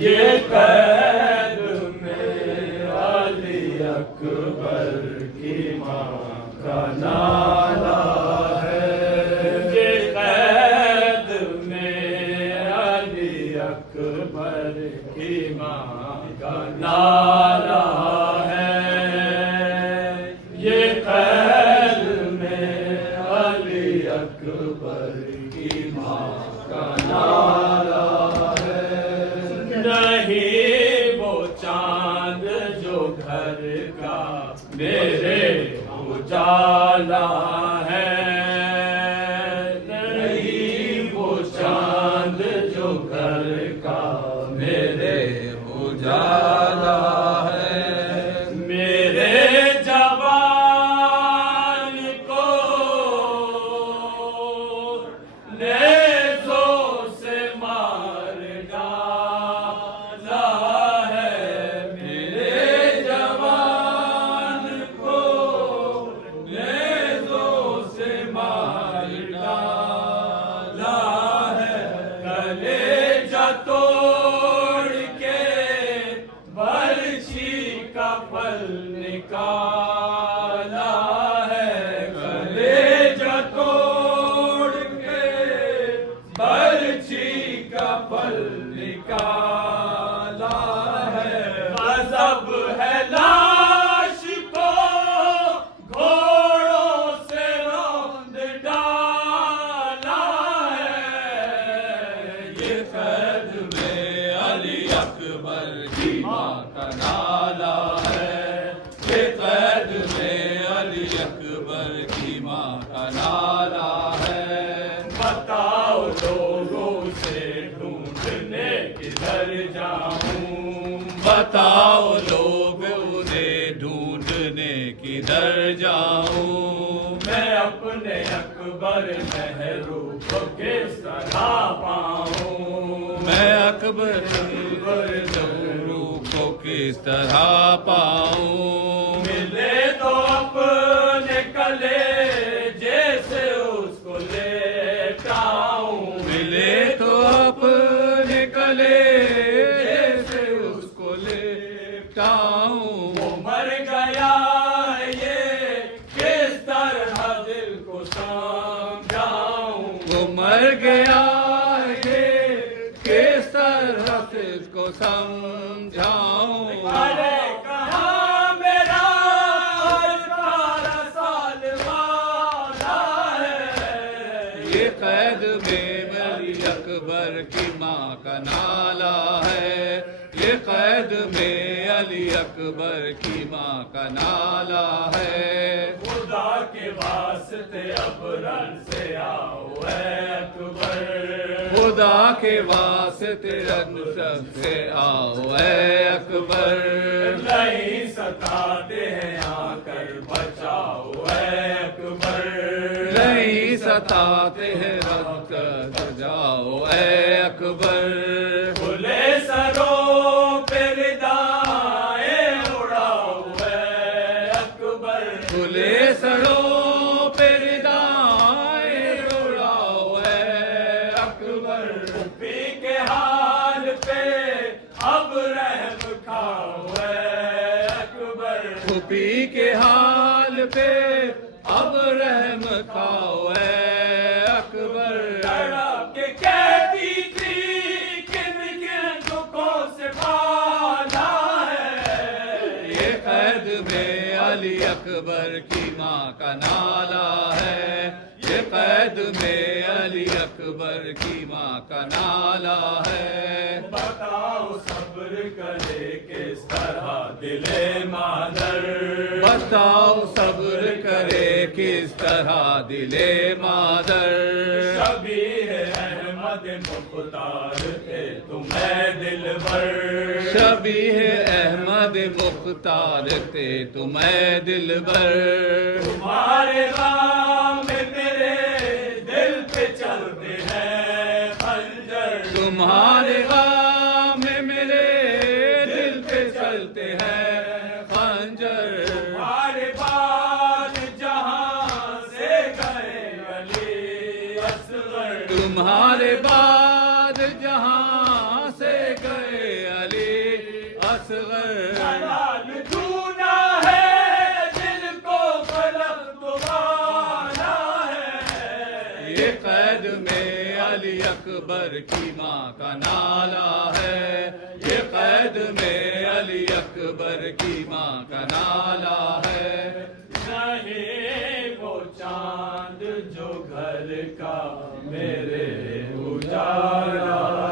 یہ قید میں علی اکبر کی ماں کا نالہ ہے، یہ قید میں علی اکبر کی ماں کا نالہ ہے، یہ قید میں علی اکبر کی ماں کا نالہ نہیں وہ چاند جو گھر کا میرے اجالا ہے، نہیں وہ چاند جو گھر کا میرے اجالا ہے، میرے جوان کو نیزوں سے مار ڈالا ہے، میرے جوان کو نیزوں سے مار ڈالا ہے، کلیجہ توڑ کے برچھی کا پھل نکالا ہے، کلیجہ توڑ کے برچھی کا پھل نکالا ہے، غضب ہے لاش کو گھوڑوں سے روند ڈالا ہے، یہ قید میں علی اکبر کی ماں کا نالہ ہے، یہ قید میں علی اکبر کی ماں کا نالہ ہے، بتاؤ لوگوں سے ڈھونڈنے کدھر جاؤں، بتاؤ لوگ انہیں ڈھونڈنے کدھر جاؤں، میں اپنے اکبر محروب کو کس طرح پاؤں، میں اکبر محروب کو کس طرح پاؤں، ملے تو اپنے کلیجے سے اس کو لے ٹاؤں، ملے تو اپنے کلیجے سے اس کو لے ٹاؤں، وہ مر گیا یہ کس طرح دل کو سمجھاؤں، وہ مر گیا یہ کس طرح دل کو سمجھاؤں، ارے کہاں میرا 18 سال والا ہے، یہ قید میں علی اکبر کی ماں کا نالہ ہے، یہ قید میں علی اکبر کی ماں کا نالہ ہے، خدا کے واسطے اب رن سے آؤ اے اکبر، خدا کے واسطے رن سے آؤ اے اکبر، نہیں ستاتے ہیں آ کر بچاؤ اے اکبر، نہیں ستاتے ہیں رن کر جاؤ اے اکبر، کھلے سروں پہ ردائیں اڑاؤ اے اکبر، کھلے سروں پہ ردائیں اڑاؤ اے اکبر، پھوپھی کے حال پہ اب رحم کھاؤ اے اکبر، پھوپھی کے حال پہ اب رحم کھاؤ اے اکبر، تڑپ کے کہتی تھی کن کن دکھوں سے پالا ہے، یہ قید میں علی اکبر کی ماں کا نالہ ہے، یہ قید میں علی اکبر کی ماں کا نالہ ہے، بتاؤ صبر کرے کس طرح دل مادر، بتاؤ صبر کرے کس طرح دل مادر، شبیہ احمد مختار تھے تمہیں دلبر، شبیہ احمد مختار تھے تمہیں دلبر، تمہارے غم میں میرے دل پہ چلتے ہیں خنجر، تمہارے غم میں میرے دل پہ چلتے ہیں خنجر، تمہارے بعد جہاں سے گئے علی اصغر تمہارے بعد جہاں سے گئے علی اصغر جلال ڈھونڈا ہے دل کو فلک دبانا ہے یہ قید میں علی اکبر کی ماں کا نالا ہے یہ قید میں علی اکبر کی ماں کا نالا ہے نہیں وہ چاند جو گھر کا میرے اجالا